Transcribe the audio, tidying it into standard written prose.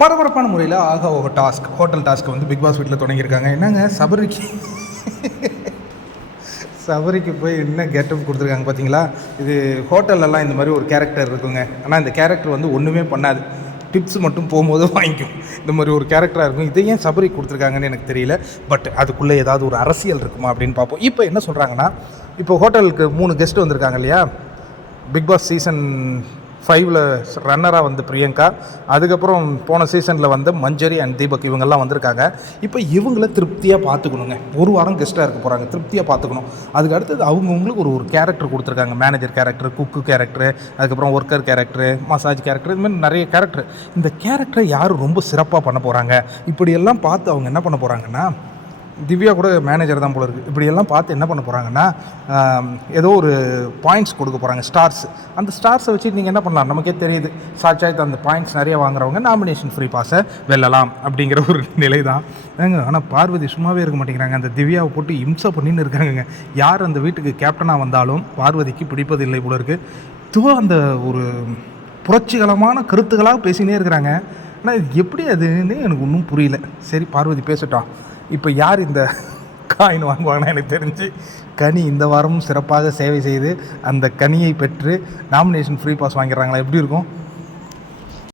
பரபரப்பான முறையில் ஆக ஒரு ஹோட்டல் டாஸ்க் வந்து பிக் பாஸ் வீட்டில் தொடங்கியிருக்காங்க. என்னங்க சபரிக்கு போய் என்ன கெட்டப் கொடுத்துருக்காங்க பார்த்தீங்களா? இது ஹோட்டல்லலாம் இந்த மாதிரி ஒரு கேரக்டர் இருக்குங்க. ஆனால் இந்த கேரக்டர் வந்து ஒன்றுமே பண்ணாது, டிப்ஸ் மட்டும் போகும்போது வாங்கிக்கும். இந்த மாதிரி ஒரு கேரக்டராக இருக்கும். இதை ஏன் சபரி கொடுத்துருக்காங்கன்னு எனக்கு தெரியல. பட் அதுக்குள்ளே ஏதாவது ஒரு அரசியல் இருக்குமா அப்படின்னு பார்ப்போம். இப்போ என்ன சொல்கிறாங்கன்னா, இப்போ ஹோட்டலுக்கு 3 கெஸ்ட் வந்திருக்காங்க இல்லையா? பிக் பாஸ் சீசன் 5ல் ரன்னராக வந்து பிரியங்கா, அதுக்கப்புறம் போன சீசனில் வந்து மஞ்சரி அண்ட் தீபக், இவங்கெல்லாம் வந்திருக்காங்க. இப்போ இவங்கள திருப்தியாக பார்த்துக்கணுங்க. ஒரு வாரம் கெஸ்ட்டாக இருக்க போகிறாங்க, திருப்தியாக பார்த்துக்கணும். அதுக்கு அடுத்தது அவங்கவுங்களுக்கு ஒரு கேரக்டர் கொடுத்துருக்காங்க. மேனேஜர் கேரக்டர், குக்கு கேரக்டரு, அதுக்கப்புறம் ஒர்க்கர் கேரக்டரு, மசாஜ் கேரக்டர், இது மாதிரி நிறைய கேரக்டர். இந்த கேரக்டரை யார் ரொம்ப சிறப்பாக பண்ண போகிறாங்க, இப்படியெல்லாம் பார்த்து அவங்க என்ன பண்ண போகிறாங்கன்னா, திவ்யா கூட மேனேஜர் தான் போல இருக்குது, இப்படியெல்லாம் பார்த்து என்ன பண்ண போகிறாங்கன்னா, ஏதோ ஒரு பாயிண்ட்ஸ் கொடுக்க போகிறாங்க, ஸ்டார்ஸ். அந்த ஸ்டார்ஸை வச்சு நீங்கள் என்ன பண்ணலாம், நமக்கே தெரியுது. சாட்சாத் அந்த பாயிண்ட்ஸ் நிறைய வாங்குறவங்க நாமினேஷன் ஃப்ரீ பாஸை வெல்லலாம் அப்படிங்கிற ஒரு நிலை தான் ஏங்க. ஆனால் பார்வதி சும்மாவே இருக்க மாட்டேங்கிறாங்க. அந்த திவ்யாவை போட்டு இம்சை பண்ணின்னு இருக்காங்க. யார் அந்த வீட்டுக்கு கேப்டனாக வந்தாலும் பார்வதிக்கு பிடிப்பதில்லை போல இருக்குது. இதுவோ அந்த ஒரு புரட்சிகரமான கருத்துக்களாக பேசினே இருக்கிறாங்க. ஆனால் இது எப்படி அதுன்னு எனக்கு ஒன்றும் புரியல. சரி, பார்வதி பேசட்டும். இப்போ யார் இந்த காயின் வாங்குவாங்கன்னா, எனக்கு தெரிஞ்சு கனி இந்த வாரமும் சிறப்பாக சேவை செய்து அந்த கனியை பெற்று நாமினேஷன் ஃப்ரீ பாஸ் வாங்கிடுறாங்களா? எப்படி இருக்கும்?